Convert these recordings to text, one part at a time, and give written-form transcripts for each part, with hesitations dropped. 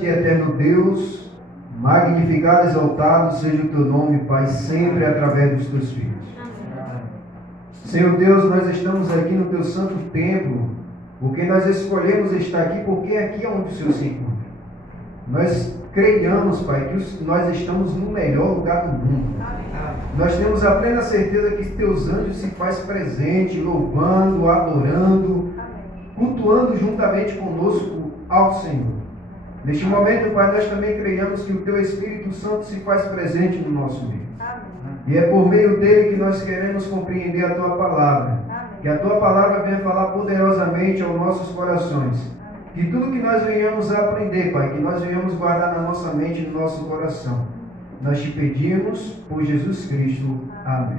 Eterno Deus, magnificado, exaltado seja o teu nome, Pai, sempre através dos teus filhos. Senhor Deus, nós estamos aqui no teu santo templo, porque nós escolhemos estar aqui, porque aqui é onde o Senhor se encontra. Nós creiamos, Pai, que nós estamos no melhor lugar do mundo. Nós temos a plena certeza que teus anjos se fazem presente, louvando, adorando, cultuando juntamente conosco ao Senhor. Neste momento, Pai, nós também creiamos que o Teu Espírito Santo se faz presente no nosso meio. E é por meio dele que nós queremos compreender a Tua Palavra. Que a Tua Palavra venha falar poderosamente aos nossos corações. Que tudo que nós venhamos a aprender, Pai, que nós venhamos guardar na nossa mente e no nosso coração. Nós te pedimos por Jesus Cristo. Amém.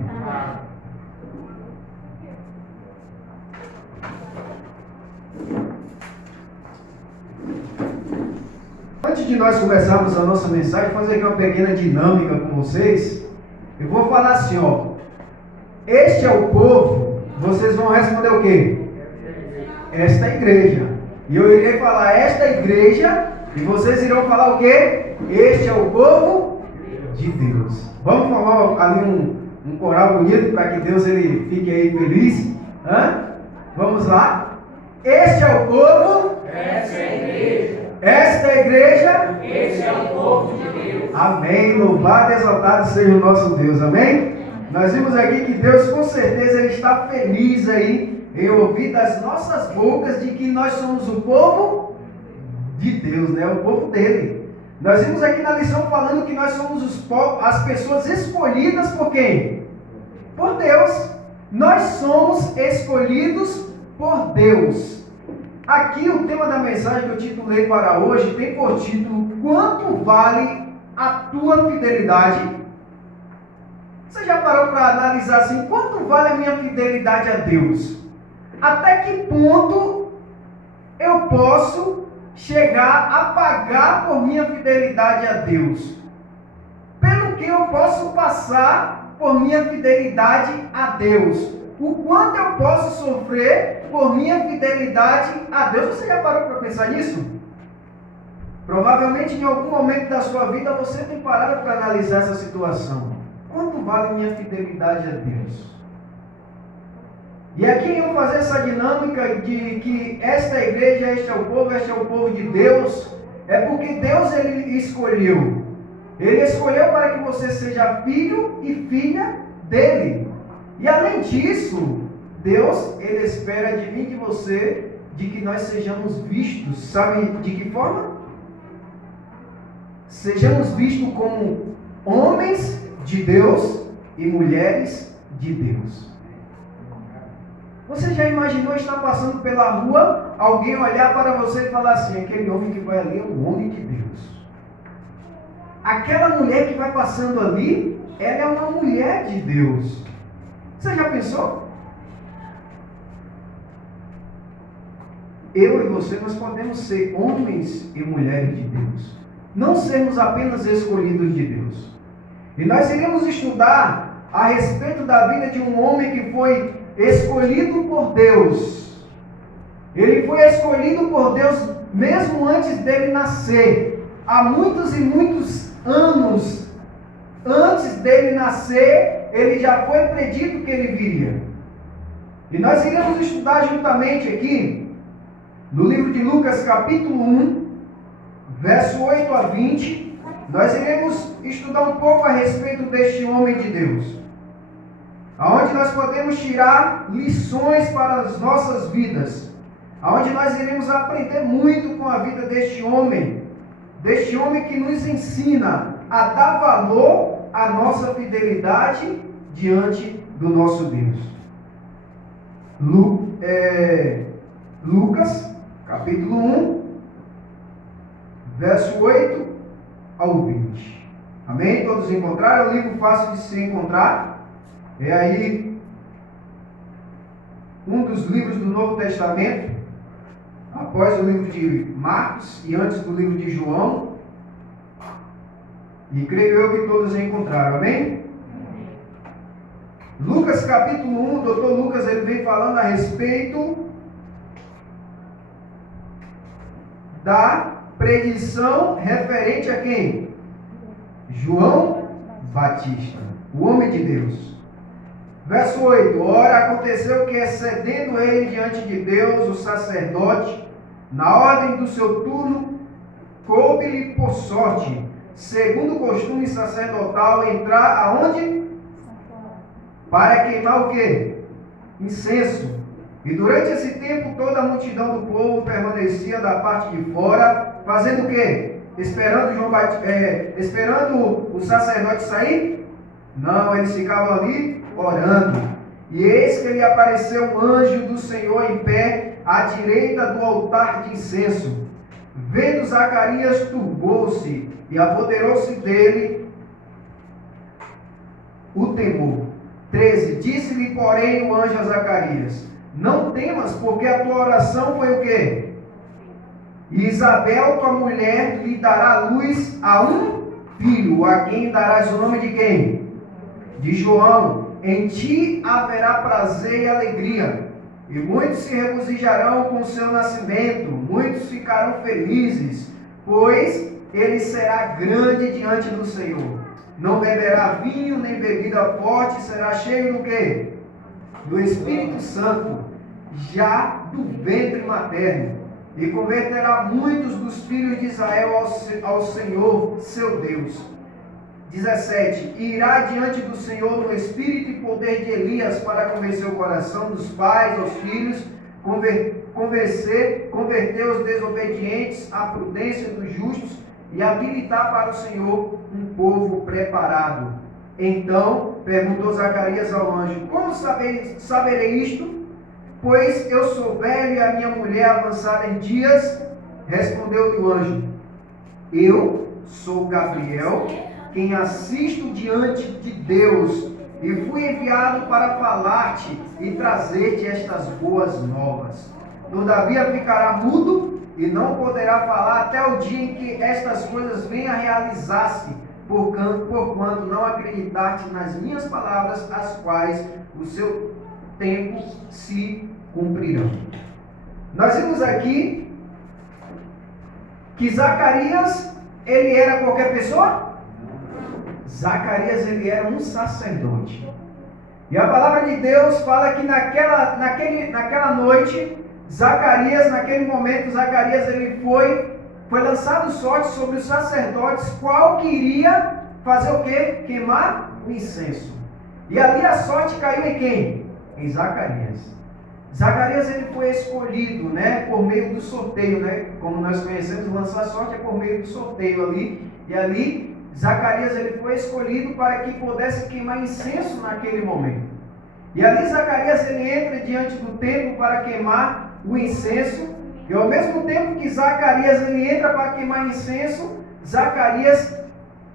Antes de nós começarmos a nossa mensagem, fazer aqui uma pequena dinâmica com vocês. Eu vou falar assim, ó. Este é o povo, vocês vão responder o quê? Esta igreja. E eu irei falar esta igreja, e vocês irão falar o quê? Este é o povo de Deus. Vamos formar ali um coral bonito para que Deus ele fique aí feliz. Vamos lá. Este é o povo. Esta é a igreja. Esta é a igreja. Este é o povo de Deus. Amém. Louvado e exaltado seja o nosso Deus. Amém. Nós vimos aqui que Deus com certeza ele está feliz aí em ouvir das nossas bocas de que nós somos o povo de Deus, né? O povo dele. Nós vimos aqui na lição falando que nós somos as pessoas escolhidas por quem? Por Deus. Nós somos escolhidos por Deus. Aqui o tema da mensagem que eu titulei para hoje tem por título: quanto vale a tua fidelidade? Você já parou para analisar assim, quanto vale a minha fidelidade a Deus? Até que ponto eu posso chegar a pagar por minha fidelidade a Deus? Pelo que eu posso passar por minha fidelidade a Deus? O quanto eu posso sofrer por minha fidelidade a Deus? Você já parou para pensar nisso? Provavelmente em algum momento da sua vida você tem parado para analisar essa situação. Quanto vale minha fidelidade a Deus? E aqui eu vou fazer essa dinâmica de que esta igreja, este é o povo de Deus, é porque Deus ele escolheu. Ele escolheu para que você seja filho e filha dele. E além disso, Deus ele espera de mim e de você, de que nós sejamos vistos, sabe de que forma? Sejamos vistos como homens de Deus e mulheres de Deus. Você já imaginou estar passando pela rua, alguém olhar para você e falar assim: aquele homem que vai ali é um homem de Deus. Aquela mulher que vai passando ali, ela é uma mulher de Deus. Você já pensou? Eu e você, nós podemos ser homens e mulheres de Deus. Não sermos apenas escolhidos de Deus. E nós iremos estudar a respeito da vida de um homem que foi escolhido por Deus. Ele foi escolhido por Deus mesmo antes dele nascer. Há muitos e muitos anos antes dele nascer, ele já foi predito que ele viria. E nós iremos estudar juntamente aqui no livro de Lucas capítulo 1, verso 8 a 20. Nós iremos estudar um pouco a respeito deste homem de Deus, aonde nós podemos tirar lições para as nossas vidas, aonde nós iremos aprender muito com a vida deste homem que nos ensina a dar valor à nossa fidelidade diante do nosso Deus. Lucas capítulo 1, verso 8 ao 20. Amém? Todos encontraram? É um livro fácil de se encontrar. É aí um dos livros do Novo Testamento, após o livro de Marcos e antes do livro de João. E creio eu que todos encontraram. Amém? Lucas capítulo 1, o doutor Lucas ele vem falando a respeito da predição referente a quem? João Batista, o homem de Deus. Verso 8: ora, aconteceu que, excedendo ele diante de Deus, o sacerdote, na ordem do seu turno, coube-lhe por sorte, segundo o costume sacerdotal, entrar aonde? Para queimar o quê? Incenso. E durante esse tempo toda a multidão do povo permanecia da parte de fora, fazendo o quê? Esperando o sacerdote sair? Não, eles ficavam ali orando. E eis que lhe apareceu um anjo do Senhor em pé à direita do altar de incenso. Vendo Zacarias, turbou-se e apoderou-se dele o temor. 13. Disse-lhe, porém, o anjo a Zacarias: não temas, porque a tua oração foi o quê? E Isabel, tua mulher, lhe dará luz a um filho, a quem darás o nome de quem? De João. Em ti haverá prazer e alegria, e muitos se regozijarão com o seu nascimento, muitos ficarão felizes, pois ele será grande diante do Senhor. Não beberá vinho nem bebida forte, será cheio do quê? Do Espírito Santo, já do ventre materno, e converterá muitos dos filhos de Israel ao Senhor, seu Deus. 17. E irá diante do Senhor no espírito e poder de Elias, para convencer o coração dos pais aos filhos, converter os desobedientes à prudência dos justos, e habilitar para o Senhor um povo preparado. Então perguntou Zacarias ao anjo: como saberei isto? Pois eu sou velho e a minha mulher avançada em dias. Respondeu-lhe o anjo: eu sou Gabriel, quem assisto diante de Deus, e fui enviado para falar-te e trazer-te estas boas novas. Todavia ficará mudo e não poderá falar até o dia em que estas coisas venham a realizar-se, porquanto não acreditaste nas minhas palavras, as quais o seu tempo se cumprirão. Nós vimos aqui que Zacarias, ele era qualquer pessoa? Zacarias, ele era um sacerdote. E a palavra de Deus fala que naquela noite, Zacarias, naquele momento, Zacarias, ele foi lançado sorte sobre os sacerdotes, qual queria fazer o quê? Queimar o incenso. E ali a sorte caiu em quem? Em Zacarias. Zacarias, ele foi escolhido, né, por meio do sorteio, né? Como nós conhecemos, lançar sorte é por meio do sorteio ali. E ali Zacarias, ele foi escolhido para que pudesse queimar incenso naquele momento. E ali Zacarias, ele entra diante do templo para queimar o incenso. E ao mesmo tempo que Zacarias, ele entra para queimar incenso, Zacarias,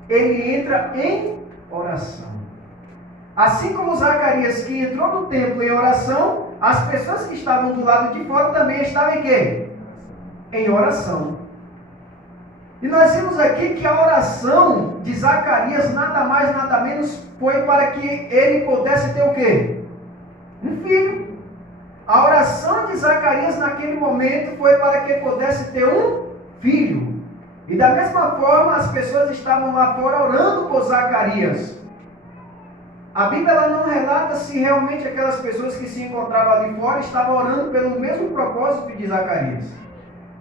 ele entra em oração. Assim como Zacarias, que entrou no templo em oração, as pessoas que estavam do lado de fora também estavam em quê? Em oração. E nós vimos aqui que a oração de Zacarias nada mais, nada menos foi para que ele pudesse ter o quê? Um filho. A oração de Zacarias naquele momento foi para que ele pudesse ter um filho. E da mesma forma as pessoas estavam lá fora orando por Zacarias. A Bíblia ela não relata se realmente aquelas pessoas que se encontravam ali fora estavam orando pelo mesmo propósito de Zacarias.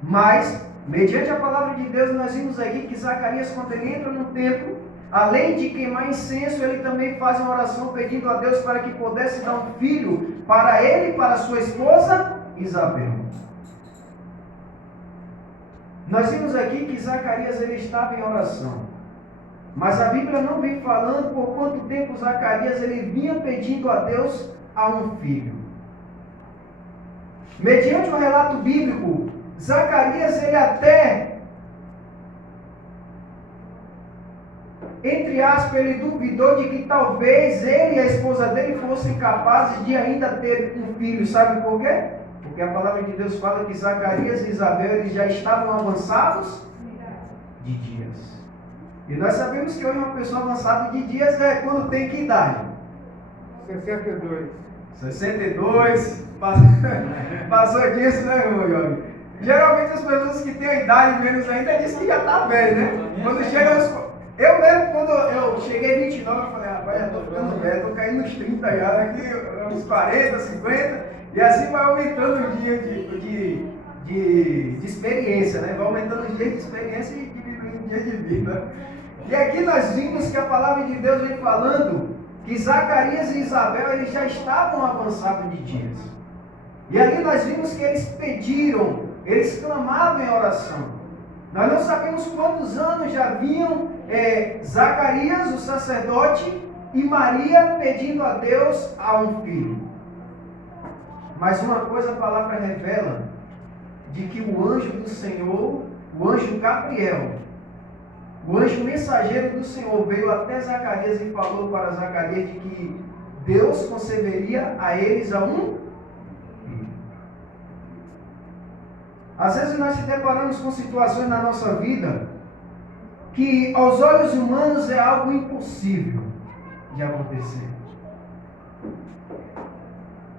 Mas, mediante a palavra de Deus, nós vimos aqui que Zacarias, quando ele entra no templo, além de queimar incenso, ele também faz uma oração pedindo a Deus para que pudesse dar um filho para ele e para sua esposa Isabel. Nós vimos aqui que Zacarias ele estava em oração. Mas a Bíblia não vem falando por quanto tempo Zacarias ele vinha pedindo a Deus a um filho. Mediante o relato bíblico, Zacarias ele até, entre aspas, ele duvidou de que talvez ele e a esposa dele fossem capazes de ainda ter um filho. Sabe por quê? Porque a palavra de Deus fala que Zacarias e Isabel eles já estavam avançados de dias. E nós sabemos que hoje uma pessoa avançada de dias é quando tem que idade? 62. 62. Passou disso, né, meu jovem? Geralmente as pessoas que têm a idade menos ainda dizem que já está velho, né? Quando chega aos... Eu mesmo, quando eu cheguei 29, eu falei, rapaz, já estou ficando velho, estou caindo nos 30 já, daqui uns 40, 50, e assim vai aumentando o dia de experiência, né? Vai aumentando os dias de experiência e diminuindo o dia de vida. E aqui nós vimos que a palavra de Deus vem falando que Zacarias e Isabel eles já estavam avançados de dias. E ali nós vimos que eles pediram, eles clamavam em oração. Nós não sabemos quantos anos já vinham Zacarias, o sacerdote, e Maria pedindo a Deus a um filho. Mas uma coisa a palavra revela, de que o anjo do Senhor, o anjo Gabriel, o anjo mensageiro do Senhor veio até Zacarias e falou para Zacarias de que Deus concederia a eles a um filho. Às vezes nós se deparamos com situações na nossa vida que aos olhos humanos é algo impossível de acontecer.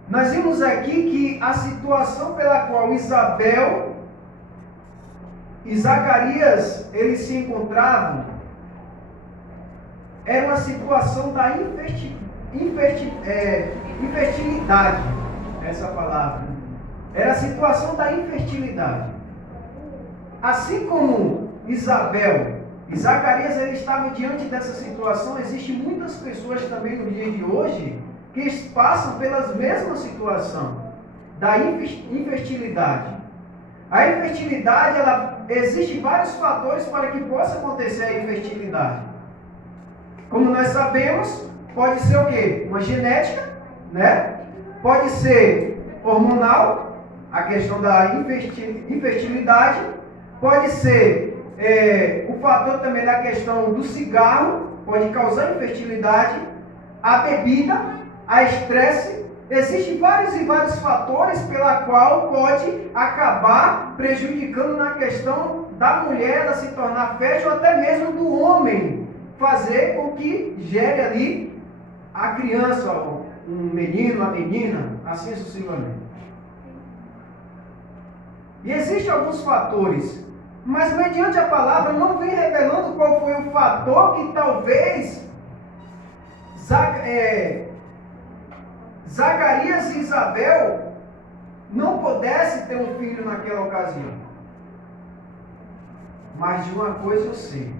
Nós vimos aqui que a situação pela qual Isabel e Zacarias eles se encontravam era uma situação da infertilidade, essa palavra. Era a situação da infertilidade. Assim como Isabel e Zacarias eles estavam diante dessa situação, existem muitas pessoas também no dia de hoje que passam pelas mesmas situações da infertilidade. A infertilidade, existe vários fatores para que possa acontecer a infertilidade. Como nós sabemos, pode ser o quê? Uma genética, né? Pode ser hormonal, a questão da infertilidade. Pode ser o fator também da questão do cigarro, pode causar infertilidade. A bebida, a estresse. Existem vários e vários fatores pela qual pode acabar prejudicando na questão da mulher ela se tornar fértil, ou até mesmo do homem fazer com que gere ali a criança, um menino, uma menina, assim sucessivamente. E existem alguns fatores, mas mediante a palavra não vem revelando qual foi o fator que talvez Zacarias e Isabel não pudessem ter um filho naquela ocasião. Mas de uma coisa eu sei,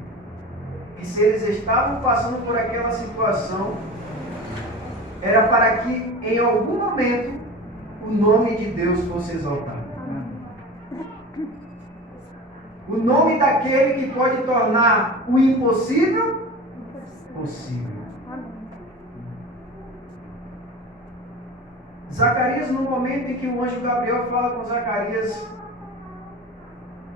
que se eles estavam passando por aquela situação, era para que em algum momento o nome de Deus fosse exaltado. O nome daquele que pode tornar o impossível possível. Zacarias, no momento em que o anjo Gabriel fala com Zacarias,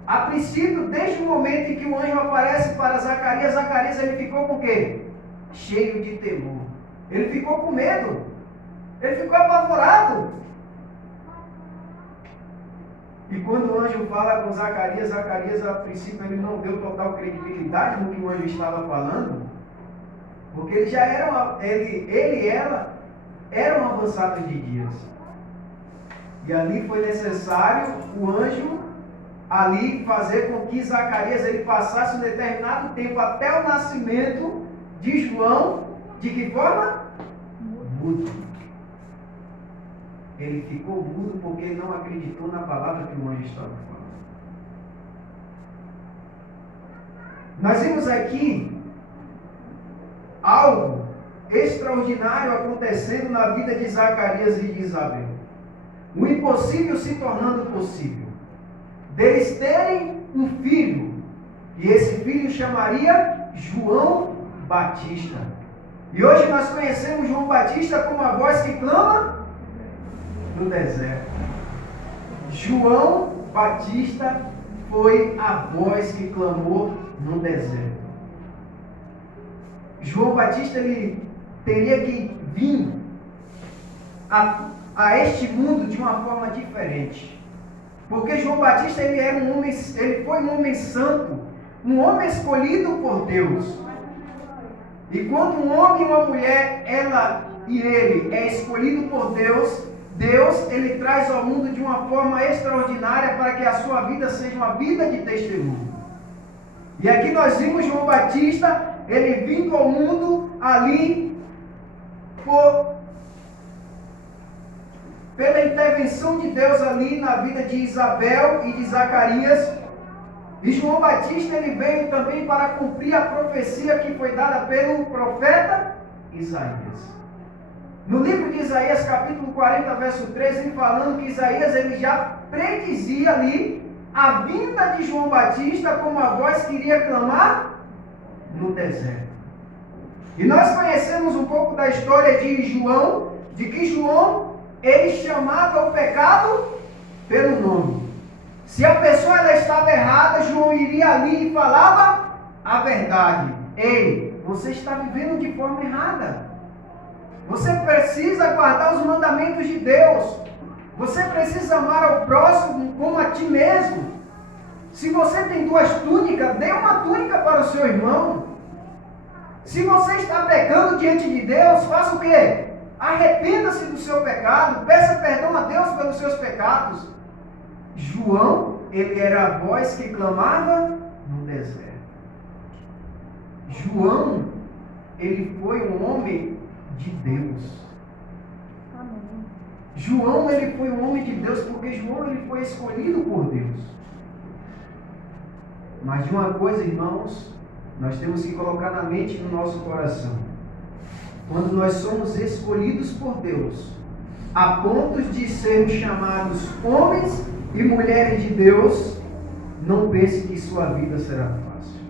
a princípio, desde o momento em que o anjo aparece para Zacarias, Zacarias ele ficou com o quê? Cheio de temor. Ele ficou com medo. Ele ficou apavorado. E quando o anjo fala com Zacarias, Zacarias a princípio ele não deu total credibilidade no que o anjo estava falando, porque ele já era ela eram avançados de dias. E ali foi necessário o anjo ali fazer com que Zacarias ele passasse um determinado tempo até o nascimento de João. De que forma? Mudo. Ele ficou mudo porque ele não acreditou na palavra que o anjo estava falando. Nós vimos aqui algo extraordinário acontecendo na vida de Zacarias e de Isabel. O impossível se tornando possível. Deles terem um filho. E esse filho chamaria João Batista. E hoje nós conhecemos João Batista como a voz que clama no deserto. João Batista foi a voz que clamou no deserto. João Batista ele teria que vir a este mundo de uma forma diferente. Porque João Batista ele foi um homem santo, um homem escolhido por Deus. E quando um homem e uma mulher, ela e ele é escolhido por Deus, Deus, Ele traz ao mundo de uma forma extraordinária para que a sua vida seja uma vida de testemunho. E aqui nós vimos João Batista, ele vindo ao mundo ali pela intervenção de Deus ali na vida de Isabel e de Zacarias. E João Batista, ele veio também para cumprir a profecia que foi dada pelo profeta Isaías. No livro de Isaías, capítulo 40, verso 13, ele falando que Isaías ele já predizia ali a vinda de João Batista como a voz que iria clamar no deserto. E nós conhecemos um pouco da história de João, de que João, ele chamava o pecado pelo nome. Se a pessoa ela estava errada, João iria ali e falava a verdade. Ei, você está vivendo de forma errada. Você precisa guardar os mandamentos de Deus. Você precisa amar ao próximo como a ti mesmo. Se você tem 2 túnicas, dê uma túnica para o seu irmão. Se você está pecando diante de Deus, faça o quê? Arrependa-se do seu pecado, peça perdão a Deus pelos seus pecados. João, ele era a voz que clamava no deserto. João, ele foi um homem de Deus. Amém. João, ele foi um homem de Deus porque João, ele foi escolhido por Deus. Mas de uma coisa, irmãos, nós temos que colocar na mente e no nosso coração. Quando nós somos escolhidos por Deus, a ponto de sermos chamados homens e mulheres de Deus, não pense que sua vida será fácil.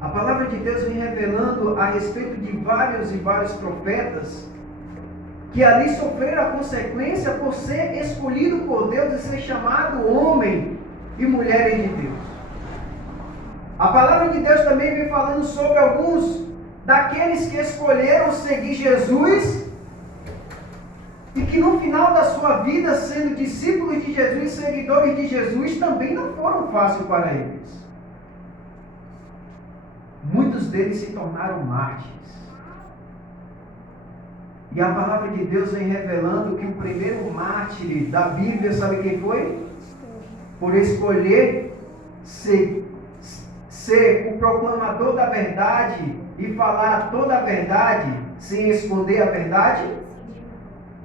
A palavra de Deus vem revelando a respeito de vários e vários profetas que ali sofreram a consequência por ser escolhido por Deus e ser chamado homem e mulher de Deus. A palavra de Deus também vem falando sobre alguns daqueles que escolheram seguir Jesus e que no final da sua vida, sendo discípulos de Jesus, seguidores de Jesus, também não foram fáceis para eles. Muitos deles se tornaram mártires. E a palavra de Deus vem revelando que o primeiro mártir da Bíblia, sabe quem foi? Por escolher ser o proclamador da verdade e falar toda a verdade sem esconder a verdade?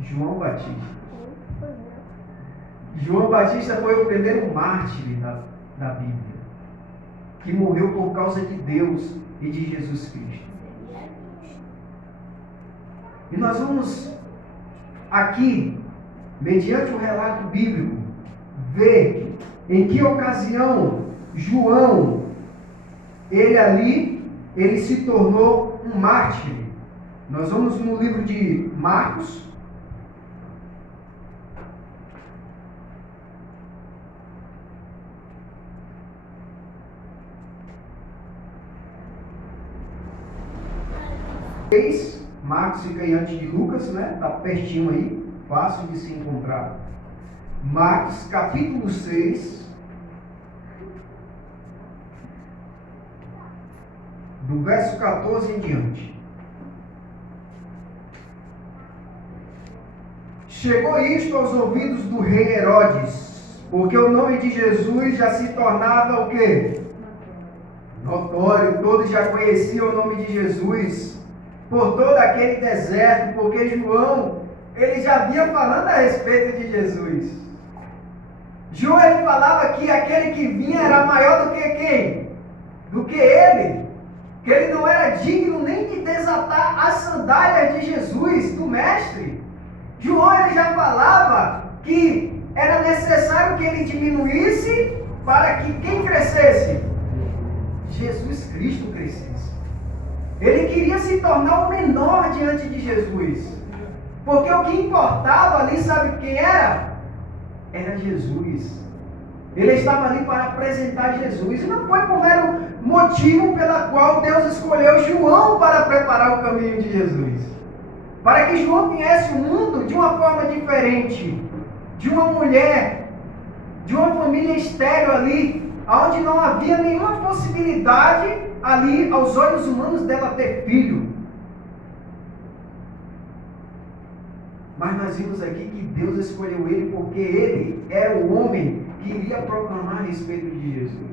João Batista. João Batista foi o primeiro mártir da Bíblia, que morreu por causa de Deus e de Jesus Cristo. E nós vamos aqui, mediante o relato bíblico, ver em que ocasião João, ele se tornou um mártir. Nós vamos no livro de Marcos, Marcos fica aí antes de Lucas, né? Está pertinho aí, fácil de se encontrar. Marcos capítulo 6, do verso 14 em diante. Chegou isto aos ouvidos do rei Herodes, porque o nome de Jesus já se tornava o quê? Notório, todos já conheciam o nome de Jesus por todo aquele deserto, porque João, ele já vinha falando a respeito de Jesus. João, ele falava que aquele que vinha era maior do que quem? Do que ele. Que ele não era digno nem de desatar as sandálias de Jesus, do mestre. João, ele já falava que era necessário que ele diminuísse para que quem crescesse? Jesus Cristo crescesse. Ele queria se tornar o menor diante de Jesus. Porque o que importava ali, sabe quem era? Era Jesus. Ele estava ali para apresentar Jesus. E não foi por mero motivo pela qual Deus escolheu João para preparar o caminho de Jesus. Para que João viesse o mundo de uma forma diferente. De uma mulher, de uma família estéril ali, onde não havia nenhuma possibilidade ali aos olhos humanos dela ter filho. Mas nós vimos aqui que Deus escolheu ele porque ele era o homem que iria proclamar a respeito de Jesus.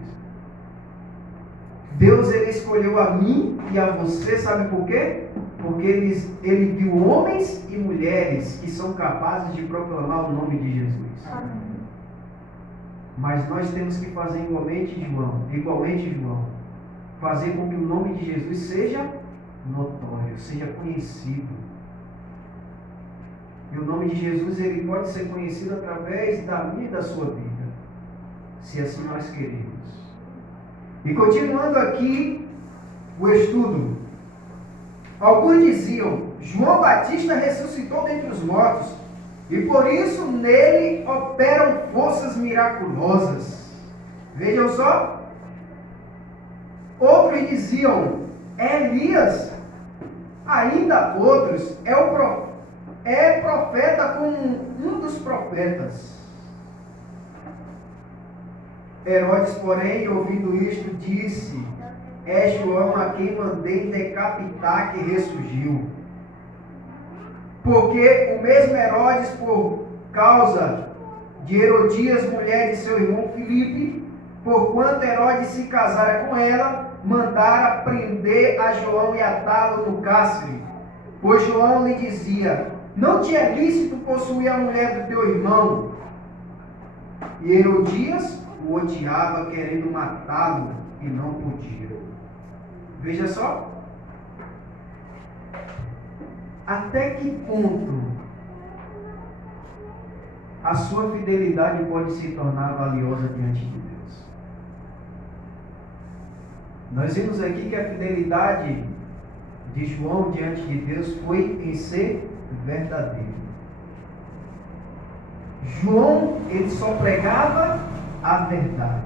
Deus ele escolheu a mim e a você, sabe por quê? Porque ele viu homens e mulheres que são capazes de proclamar o nome de Jesus. Amém. Mas nós temos que fazer igualmente João, fazer com que o nome de Jesus seja notório, seja conhecido. E o nome de Jesus ele pode ser conhecido através da minha e da sua vida, se assim nós queremos. E continuando aqui o estudo, alguns diziam: João Batista ressuscitou dentre os mortos, e por isso nele operam forças miraculosas. Vejam só. Outros diziam: Elias. Ainda outros: é profeta como um dos profetas. Herodes, porém, ouvindo isto, disse: é João a quem mandei decapitar que ressurgiu. Porque o mesmo Herodes, por causa de Herodias, mulher de seu irmão Filipe, porquanto Herodes se casara com ela, mandara prender a João e atá-lo no cárcere. Pois João lhe dizia: não te é lícito possuir a mulher do teu irmão. E Herodias o odiava, querendo matá-lo, e não podia. Veja só. Até que ponto a sua fidelidade pode se tornar valiosa diante de Deus? Nós vimos aqui que a fidelidade de João diante de Deus foi em ser verdadeiro. João, ele só pregava a verdade.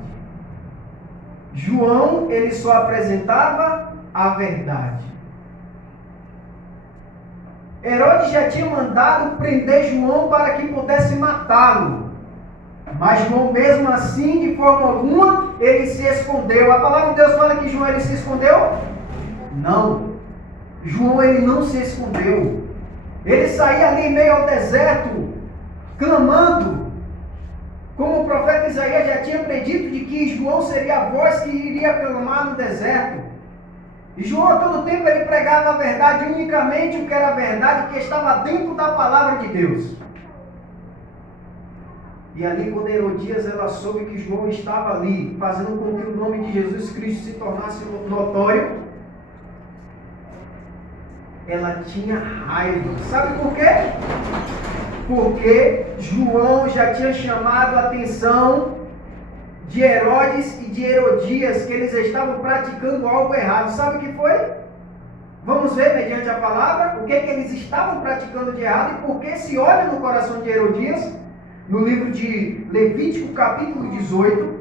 João, ele só apresentava a verdade. Herodes já tinha mandado prender João para que pudesse matá-lo. Mas João, mesmo assim, de forma alguma, ele se escondeu. A palavra de Deus fala que João ele se escondeu? Não. João ele não se escondeu. Ele saía ali em meio ao deserto, clamando. Como o profeta Isaías já tinha predito de que João seria a voz que iria clamar no deserto. E João a todo tempo ele pregava a verdade, unicamente o que era a verdade, que estava dentro da palavra de Deus. E ali quando Herodias ela soube que João estava ali, fazendo com que o nome de Jesus Cristo se tornasse notório, ela tinha raiva. Sabe por quê? Porque João já tinha chamado a atenção de Herodes e de Herodias, que eles estavam praticando algo errado. Sabe o que foi? Vamos ver, mediante a palavra, o que eles estavam praticando de errado e por que se olha no coração de Herodias, no livro de Levítico, capítulo 18.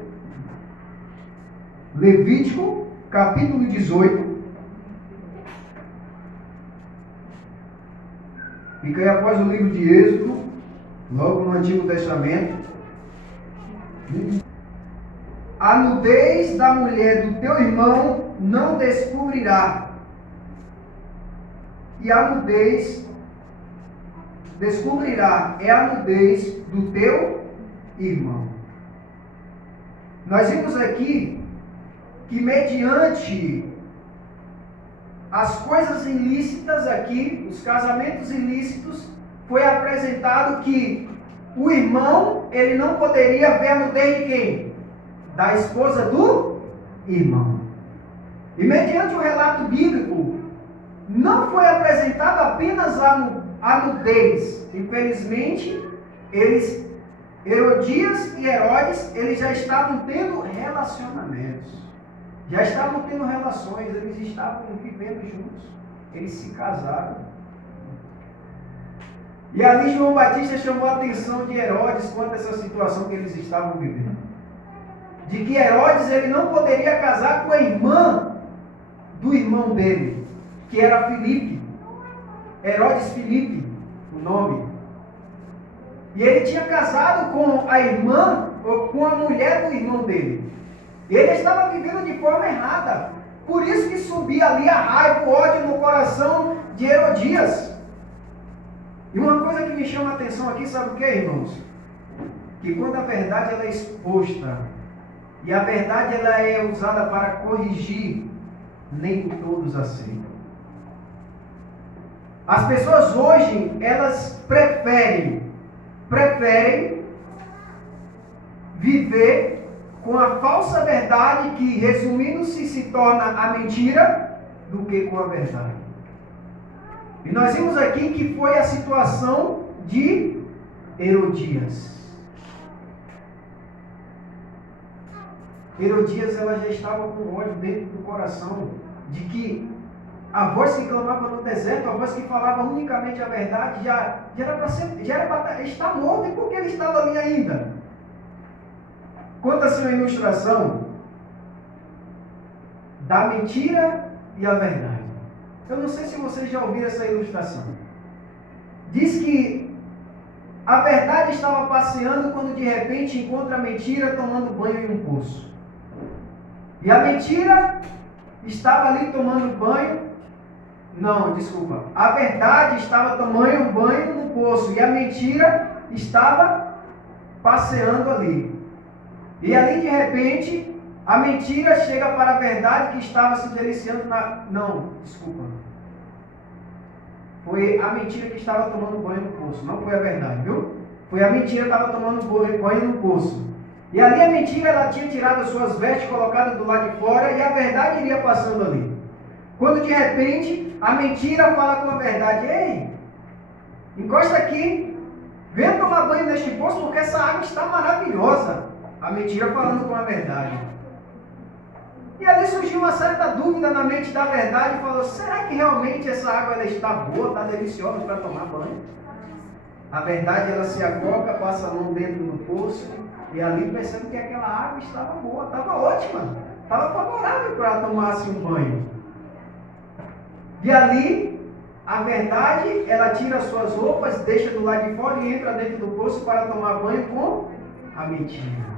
Levítico, capítulo 18. Fica aí após o livro de Êxodo, logo no Antigo Testamento. A nudez da mulher do teu irmão não descobrirá. E a nudez descobrirá, é a nudez do teu irmão. Nós vimos aqui que mediante as coisas ilícitas aqui, os casamentos ilícitos, foi apresentado que o irmão, ele não poderia ver a nudez de quem? Da esposa do irmão. E mediante o relato bíblico, não foi apresentado apenas a nudez. Infelizmente, Herodias e Herodes, eles já estavam tendo relacionamentos. Já estavam tendo relações, eles estavam vivendo juntos. Eles se casaram. E ali João Batista chamou a atenção de Herodes quanto a essa situação que eles estavam vivendo. De que Herodes ele não poderia casar com a irmã do irmão dele, que era Filipe. Herodes Filipe, o nome. E ele tinha casado com a irmã, ou com a mulher do irmão dele. Ele estava vivendo de forma errada. Por isso que subia ali a raiva, o ódio no coração de Herodias. E uma coisa que me chama a atenção aqui, sabe o que, irmãos? Que quando a verdade ela é exposta, e a verdade ela é usada para corrigir, nem todos aceitam. As pessoas hoje, elas preferem viver com a falsa verdade que, resumindo-se, se torna a mentira, do que com a verdade. E nós vimos aqui que foi a situação de Herodias. Herodias, ela já estava com ódio dentro do coração, de que a voz que clamava no deserto, a voz que falava unicamente a verdade, já era para estar morto, e por que ele estava ali ainda? Conta-se uma ilustração da mentira e a verdade. Eu não sei se vocês já ouviram essa ilustração. Diz que a verdade estava passeando quando de repente encontra a mentira tomando banho em um poço. E a mentira estava ali tomando banho. Não, desculpa. A verdade estava tomando banho no poço e a mentira estava passeando ali. E ali de repente a mentira chega para a verdade que estava se deliciando na... Não, desculpa. Foi a mentira que estava tomando banho no poço, não foi a verdade, viu? Foi a mentira que estava tomando banho no poço. E ali a mentira, ela tinha tirado as suas vestes, colocado do lado de fora, e a verdade iria passando ali. Quando de repente a mentira fala com a verdade: ei, encosta aqui, venha tomar banho neste poço porque essa água está maravilhosa. A mentira falando com a verdade. E ali surgiu uma certa dúvida na mente da verdade, e falou: será que realmente essa água ela está boa, está deliciosa para tomar banho? A verdade, ela se acoca, passa a mão dentro do poço, e ali percebe que aquela água estava boa, estava ótima, estava favorável para tomasse um banho. E ali, a verdade, ela tira as suas roupas, deixa do lado de fora e entra dentro do poço para tomar banho com a mentira.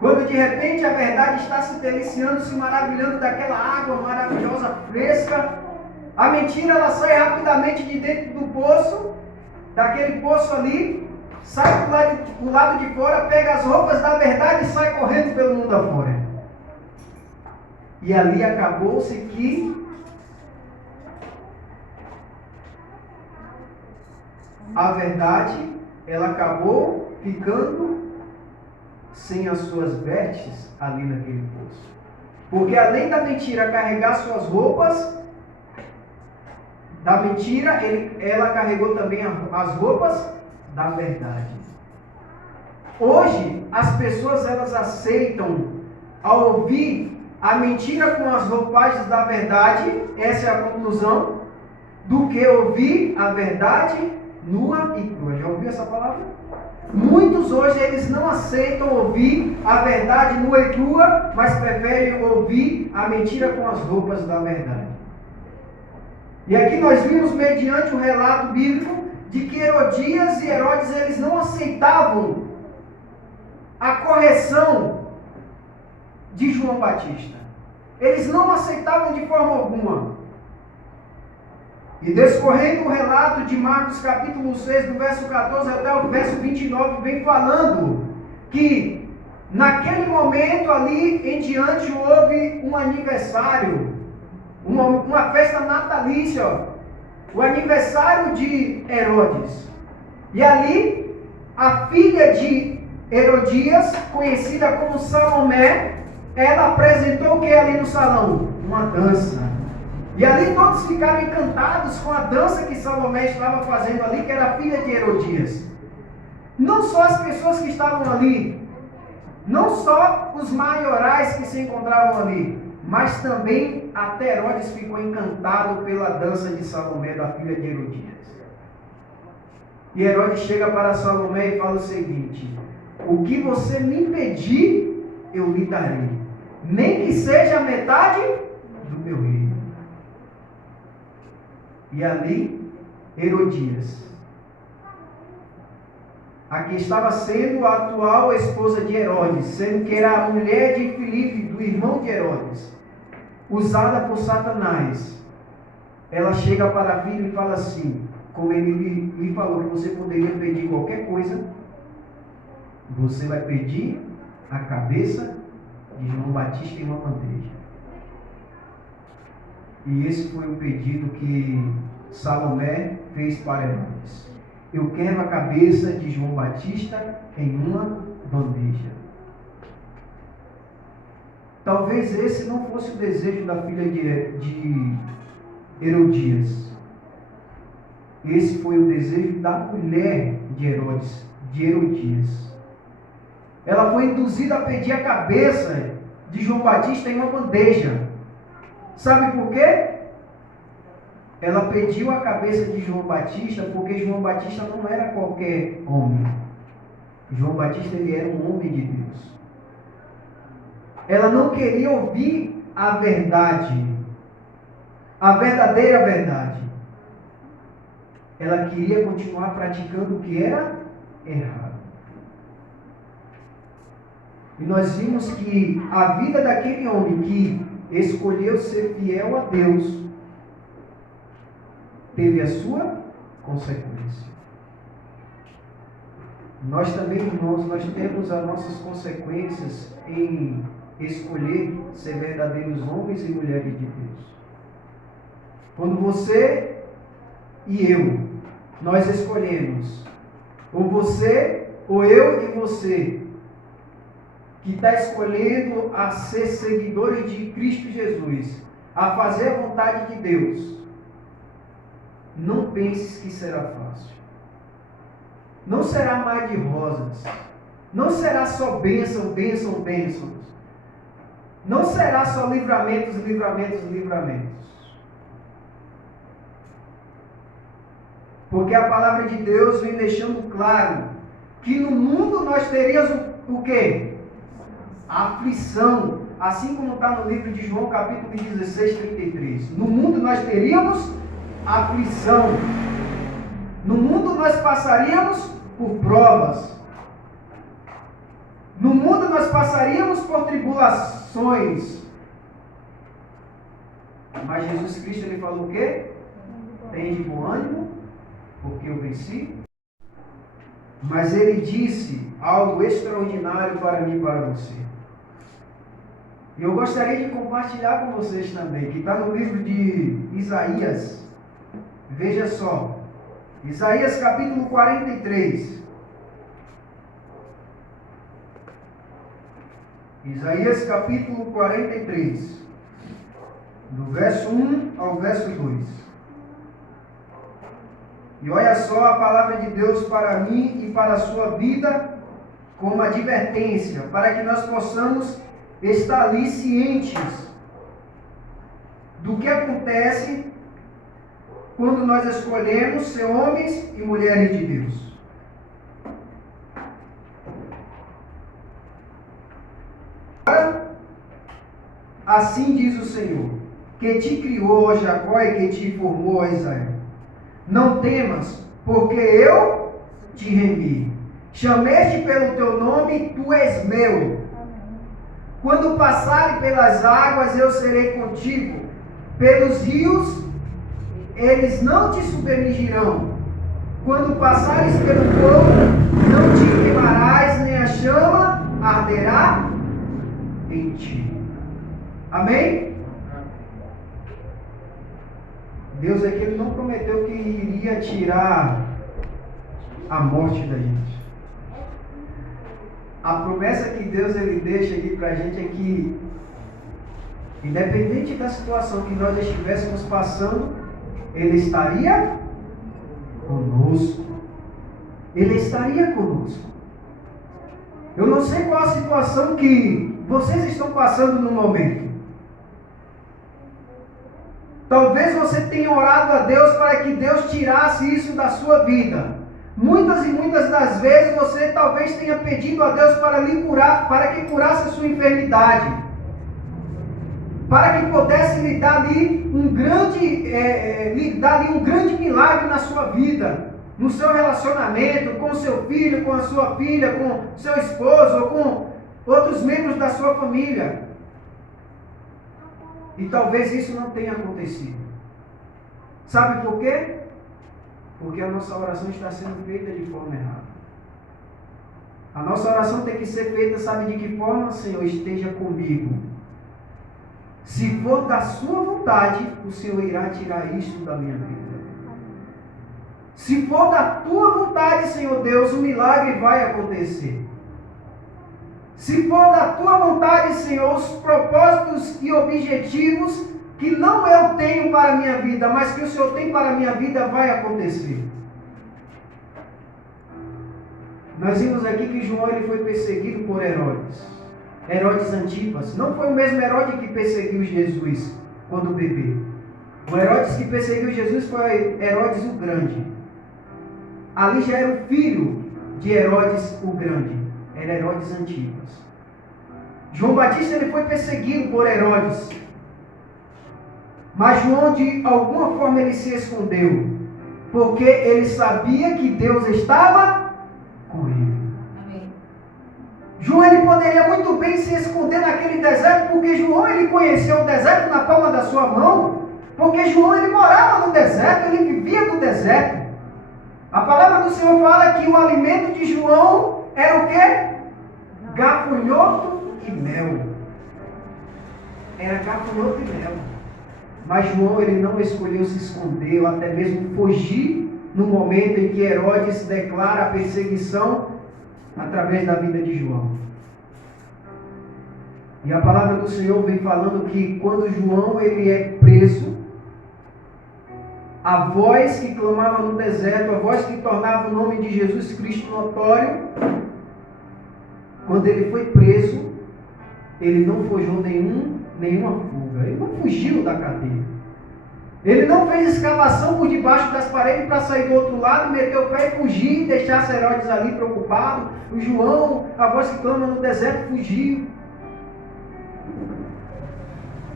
Quando de repente a verdade está se deliciando, se maravilhando daquela água maravilhosa, fresca, a mentira ela sai rapidamente de dentro do poço, daquele poço ali, sai do lado de fora, pega as roupas da verdade e sai correndo pelo mundo afora. E ali acabou-se que a verdade ela acabou ficando sem as suas vestes ali naquele poço. Porque além da mentira carregar suas roupas, da mentira, ela carregou também as roupas da verdade. Hoje, as pessoas elas aceitam, ao ouvir a mentira com as roupagens da verdade, essa é a conclusão, do que ouvir a verdade nua e crua. Já ouviu essa palavra? Muitos hoje eles não aceitam ouvir a verdade nua e crua, mas preferem ouvir a mentira com as roupas da verdade. E aqui nós vimos, mediante o relato bíblico, de que Herodias e Herodes eles não aceitavam a correção de João Batista. Eles não aceitavam de forma alguma. E descorrendo o relato de Marcos capítulo 6, do verso 14 até o verso 29, vem falando que naquele momento ali em diante houve um aniversário, uma festa natalícia, o aniversário de Herodes. E ali a filha de Herodias, conhecida como Salomé, ela apresentou o que ali no salão? Uma dança. E ali todos ficaram encantados com a dança que Salomé estava fazendo ali, que era a filha de Herodias. Não só as pessoas que estavam ali, não só os maiorais que se encontravam ali, mas também até Herodes ficou encantado pela dança de Salomé, da filha de Herodias. E Herodes chega para Salomé e fala o seguinte: o que você me pedir, eu lhe darei, nem que seja a metade do meu reino. E ali, Herodias, a que estava sendo a atual esposa de Herodes, sendo que era a mulher de Filipe, do irmão de Herodes, usada por Satanás, ela chega para a filha e fala assim: como ele lhe falou que você poderia pedir qualquer coisa, você vai pedir a cabeça de João Batista em uma bandeja. E esse foi o pedido que Salomé fez para Herodes. Eu quero a cabeça de João Batista em uma bandeja. Talvez esse não fosse o desejo da filha de Herodias. Esse foi o desejo da mulher de Herodes, de Herodias. Ela foi induzida a pedir a cabeça de João Batista em uma bandeja. Sabe por quê? Ela pediu a cabeça de João Batista porque João Batista não era qualquer homem. João Batista, ele era um homem de Deus. Ela não queria ouvir a verdade, a verdadeira verdade. Ela queria continuar praticando o que era errado. E nós vimos que a vida daquele homem que escolheu ser fiel a Deus teve a sua consequência. Nós também, irmãos, nós temos as nossas consequências em escolher ser verdadeiros homens e mulheres de Deus. Quando você e eu, nós escolhemos, ou você, ou eu e você, que está escolhendo a ser seguidores de Cristo Jesus, a fazer a vontade de Deus, não penses que será fácil. Não será mar de rosas. Não será só bênção, bênção, bênçãos. Não será só livramentos, livramentos, livramentos. Porque a palavra de Deus vem deixando claro que no mundo nós teríamos o quê? A aflição. Assim como está no livro de João, capítulo 16, 33. No mundo nós teríamos aflição. No mundo nós passaríamos por provas. No mundo nós passaríamos por tribulações. Mas Jesus Cristo, ele falou o quê? Tem de bom ânimo, porque eu venci. Mas ele disse algo extraordinário para mim e para você. E eu gostaria de compartilhar com vocês também, que está no livro de Isaías. Veja só, Isaías capítulo 43. Isaías capítulo 43, do verso 1 ao verso 2. E olha só a palavra de Deus para mim e para a sua vida como advertência, para que nós possamos estar ali cientes do que acontece quando nós escolhemos ser homens e mulheres de Deus. Assim diz o Senhor, que te criou, ó Jacó, e que te formou, ó Israel. Não temas, porque eu te remi. Chamei-te pelo teu nome, tu és meu. Quando passarem pelas águas, eu serei contigo. Pelos rios, eles não te submergirão. Quando passares pelo fogo, não te queimarás, nem a chama arderá em ti. Amém? Deus aqui, ele não prometeu que iria tirar a morte da gente. A promessa que Deus ele deixa aqui para a gente é que, independente da situação que nós estivéssemos passando, Ele estaria conosco. Ele estaria conosco. Eu não sei qual a situação que vocês estão passando no momento. Talvez você tenha orado a Deus para que Deus tirasse isso da sua vida. Muitas e muitas das vezes você talvez tenha pedido a Deus para lhe curar, para que curasse a sua enfermidade, para que pudesse lhe dar ali um grande milagre na sua vida, no seu relacionamento com seu filho, com a sua filha, com seu esposo ou com outros membros da sua família. E talvez isso não tenha acontecido. Sabe por quê? Porque a nossa oração está sendo feita de forma errada. A nossa oração tem que ser feita, sabe de que forma? Senhor, esteja comigo. Se for da sua vontade, o Senhor irá tirar isso da minha vida. Se for da tua vontade, Senhor Deus, o milagre vai acontecer. Se for da tua vontade, Senhor, os propósitos e objetivos que não eu tenho para a minha vida, mas que o Senhor tem para a minha vida, vai acontecer. Nós vimos aqui que João ele foi perseguido por Herodes. Herodes Antipas. Não foi o mesmo Herodes que perseguiu Jesus quando bebê. O Herodes que perseguiu Jesus foi Herodes o Grande. Ali já era o filho de Herodes o Grande. Era Herodes Antipas. João Batista ele foi perseguido por Herodes. Mas João, de alguma forma, ele se escondeu. Porque ele sabia que Deus estava com ele. Amém. João ele poderia muito bem se esconder naquele deserto. Porque João ele conheceu o deserto na palma da sua mão. Porque João ele morava no deserto. Ele vivia no deserto. A palavra do Senhor fala que o alimento de João era o quê? Gafanhoto e mel. Era gafanhoto e mel. Mas João ele não escolheu se esconder ou até mesmo fugir no momento em que Herodes declara a perseguição através da vida de João. E a palavra do Senhor vem falando que quando João ele é preso, a voz que clamava no deserto, a voz que tornava o nome de Jesus Cristo notório, quando ele foi preso, ele não forjou nenhuma fuga, ele não fugiu da cadeia. Ele não fez escavação por debaixo das paredes para sair do outro lado, meter o pé e fugir, deixar Herodes ali preocupado. O João, a voz que clama no deserto, fugiu.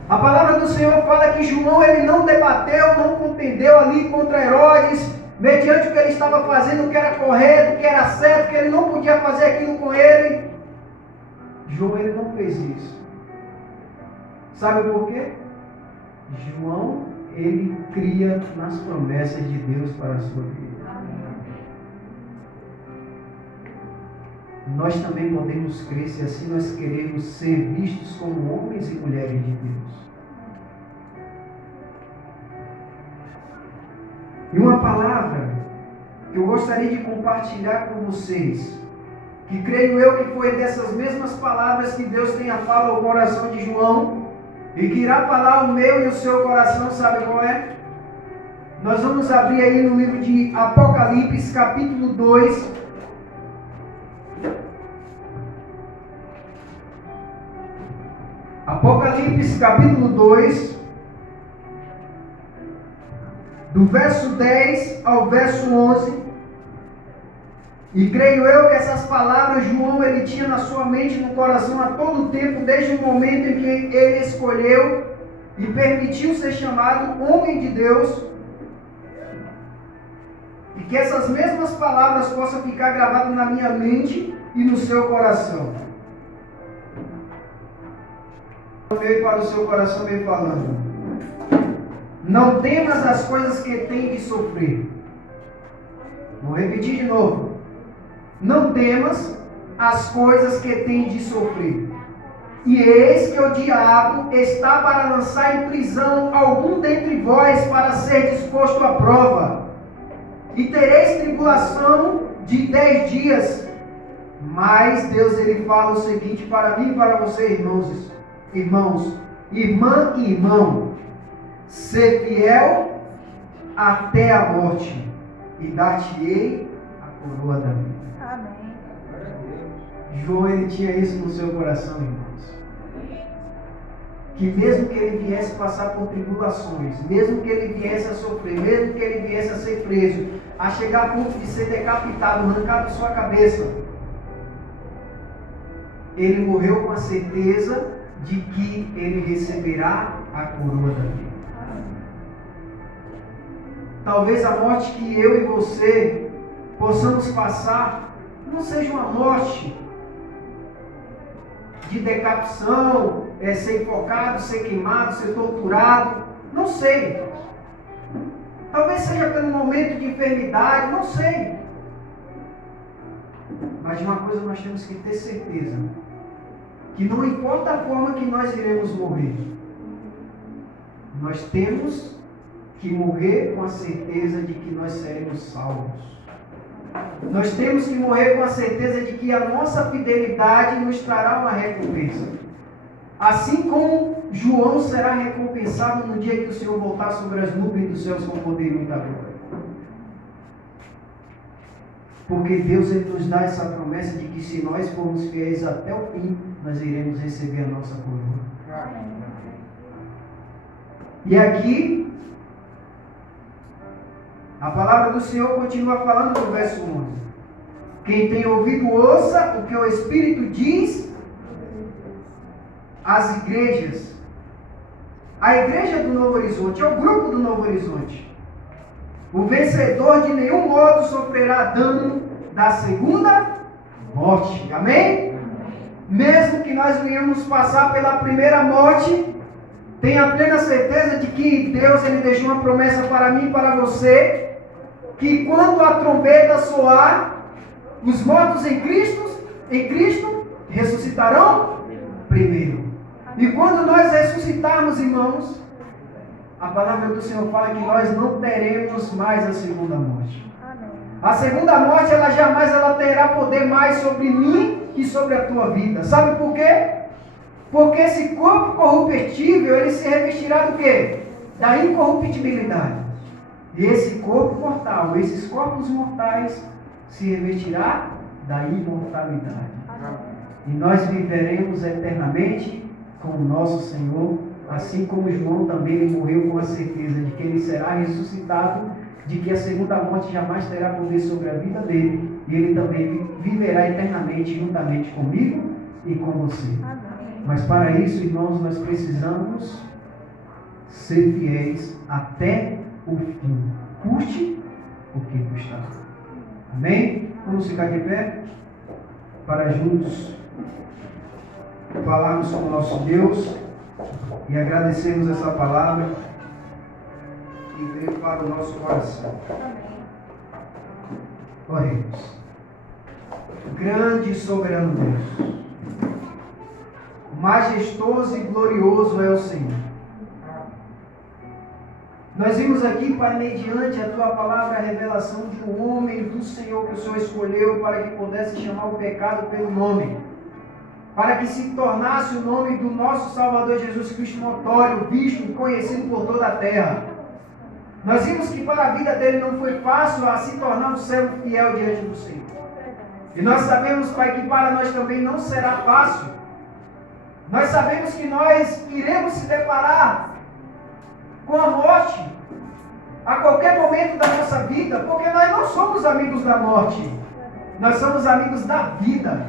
A palavra do Senhor fala que João ele não debateu, não contendeu ali contra Herodes, mediante o que ele estava fazendo, o que era correto, o que era certo, que ele não podia fazer aquilo com ele. João ele não fez isso. Sabe por quê? João ele cria nas promessas de Deus para a sua vida. Nós também podemos crer se assim nós queremos ser vistos como homens e mulheres de Deus. E uma palavra que eu gostaria de compartilhar com vocês, que creio eu que foi dessas mesmas palavras que Deus tem a fala ao coração de João, e que irá falar o meu e o seu coração, sabe qual é? Nós vamos abrir aí no livro de Apocalipse, capítulo 2. Apocalipse, capítulo 2, do verso 10 ao verso 11. E creio eu que essas palavras João ele tinha na sua mente, no coração a todo tempo, desde o momento em que ele escolheu e permitiu ser chamado homem de Deus. E que essas mesmas palavras possam ficar gravadas na minha mente e no seu coração. Veio para o seu coração veio falando: não temas as coisas que tem de sofrer. Vou repetir de novo. Não temas as coisas que tem de sofrer. E eis que o diabo está para lançar em prisão algum dentre vós para ser disposto à prova. E tereis tribulação de 10 dias. Mas Deus ele fala o seguinte para mim e para você, irmã e irmão, ser fiel até a morte, e dar-te-ei a coroa da vida. Amém. João ele tinha isso no seu coração, irmãos. Que mesmo que ele viesse passar por tribulações, mesmo que ele viesse a sofrer, mesmo que ele viesse a ser preso, a chegar a ponto de ser decapitado, arrancado sua cabeça, ele morreu com a certeza de que ele receberá a coroa da vida. Talvez a morte que eu e você possamos passar não seja uma morte de decapitação, ser enforcado, ser queimado, ser torturado. Não sei. Talvez seja pelo momento de enfermidade, não sei. Mas de uma coisa nós temos que ter certeza, que não importa a forma que nós iremos morrer, nós temos que morrer com a certeza de que nós seremos salvos. Nós temos que morrer com a certeza de que a nossa fidelidade nos trará uma recompensa. Assim como João será recompensado no dia que o Senhor voltar sobre as nuvens dos céus com poder e muita glória. Porque Deus ele nos dá essa promessa de que se nós formos fiéis até o fim, nós iremos receber a nossa coroa. E aqui, a palavra do Senhor continua falando no verso 11. Quem tem ouvido, ouça o que o Espírito diz às igrejas. A igreja do Novo Horizonte, é o grupo do Novo Horizonte. O vencedor de nenhum modo sofrerá dano da segunda morte. Amém? Mesmo que nós venhamos passar pela primeira morte, tenha plena certeza de que Deus ele deixou uma promessa para mim e para você, que quando a trombeta soar, os mortos em Cristo ressuscitarão primeiro. E quando nós ressuscitarmos, irmãos, a palavra do Senhor fala que nós não teremos mais a segunda morte. A segunda morte, ela jamais terá poder mais sobre mim e sobre a tua vida. Sabe por quê? Porque esse corpo corruptível, ele se revestirá do quê? Da incorruptibilidade. E esse corpo mortal, esses corpos mortais, se revestirá da imortalidade. E nós viveremos eternamente com o nosso Senhor, assim como João também ele morreu com a certeza de que ele será ressuscitado, de que a segunda morte jamais terá poder sobre a vida dele, e ele também viverá eternamente juntamente comigo e com você. Mas para isso, irmãos, nós precisamos ser fiéis até o fim, custe o que custar. Amém? Vamos ficar de pé para juntos falarmos com o nosso Deus e agradecermos essa palavra e vir para o nosso coração. Oremos. Grande e soberano Deus, majestoso e glorioso é o Senhor. Nós vimos aqui, Pai, mediante a Tua palavra, a revelação de um homem do Senhor que o Senhor escolheu para que pudesse chamar o pecado pelo nome, para que se tornasse o nome do nosso Salvador Jesus Cristo notório, visto e conhecido por toda a terra. Nós vimos que para a vida dele não foi fácil a se tornar um servo fiel diante do Senhor. E nós sabemos, Pai, que para nós também não será fácil. Nós sabemos que nós iremos se deparar com a morte a qualquer momento da nossa vida, porque nós não somos amigos da morte, nós somos amigos da vida.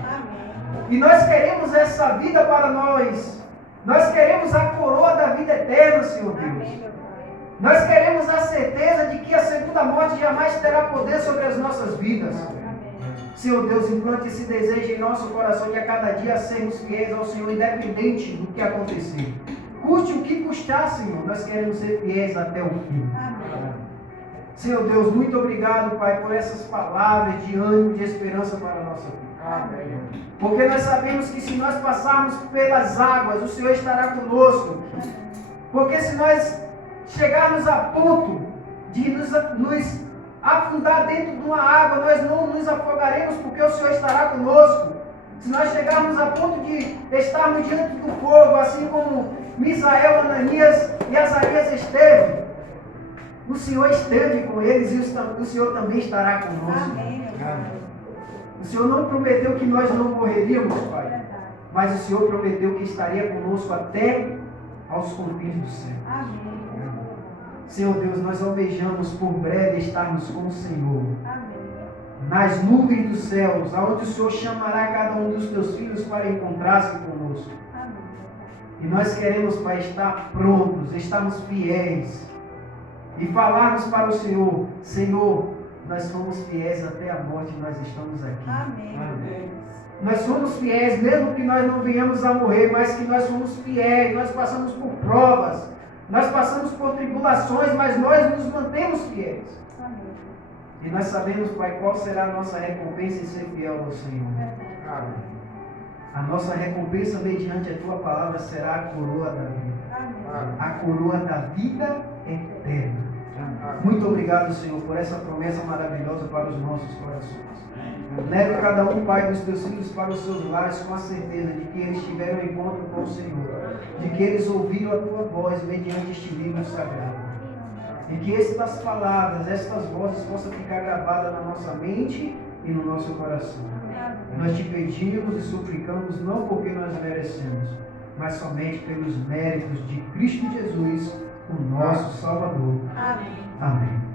E nós queremos essa vida para nós. Nós queremos a coroa da vida eterna, Senhor Deus. Nós queremos a certeza de que a segunda morte jamais terá poder sobre as nossas vidas. Senhor Deus, implante esse desejo em nosso coração de a cada dia sermos fiéis ao Senhor, independente do que acontecer. Custe o que custar, Senhor, nós queremos ser fiéis até o fim. Senhor Deus, muito obrigado, Pai, por essas palavras de ânimo, de esperança para a nossa vida. Amém. Porque nós sabemos que se nós passarmos pelas águas, o Senhor estará conosco. Porque se nós chegarmos a ponto de nos afundar dentro de uma água, nós não nos afogaremos, porque o Senhor estará conosco. Se nós chegarmos a ponto de estarmos diante do fogo, assim como Misael, Ananias e Azarias esteve, o Senhor esteve com eles e o Senhor também estará conosco. Amém. O Senhor não prometeu que nós não morreríamos, Pai, mas o Senhor prometeu que estaria conosco até aos confins do céu. Amém. Senhor Deus, nós almejamos por breve estarmos com o Senhor. Amém. Nas nuvens dos céus, aonde o Senhor chamará cada um dos teus filhos para encontrar-se conosco. Amém. E nós queremos, Pai, estar prontos, estarmos fiéis e falarmos para o Senhor: Senhor, nós fomos fiéis até a morte, nós estamos aqui. Amém. Amém. Nós somos fiéis, mesmo que nós não venhamos a morrer, mas que nós somos fiéis, nós passamos por provas, Nós passamos por tribulações, mas nós nos mantemos fiéis. E nós sabemos, Pai, qual será a nossa recompensa em ser fiel ao Senhor. Amém. A nossa recompensa mediante a Tua palavra será a coroa da vida. A coroa da vida eterna. Muito obrigado, Senhor, por essa promessa maravilhosa para os nossos corações. Leve cada um, Pai, dos teus filhos para os seus lares com a certeza de que eles tiveram um encontro com o Senhor. De que eles ouviram a Tua voz mediante este livro sagrado. E que estas palavras, estas vozes possam ficar gravadas na nossa mente e no nosso coração. Nós te pedimos e suplicamos não porque nós merecemos, mas somente pelos méritos de Cristo Jesus, o nosso Salvador. Amém. Amém.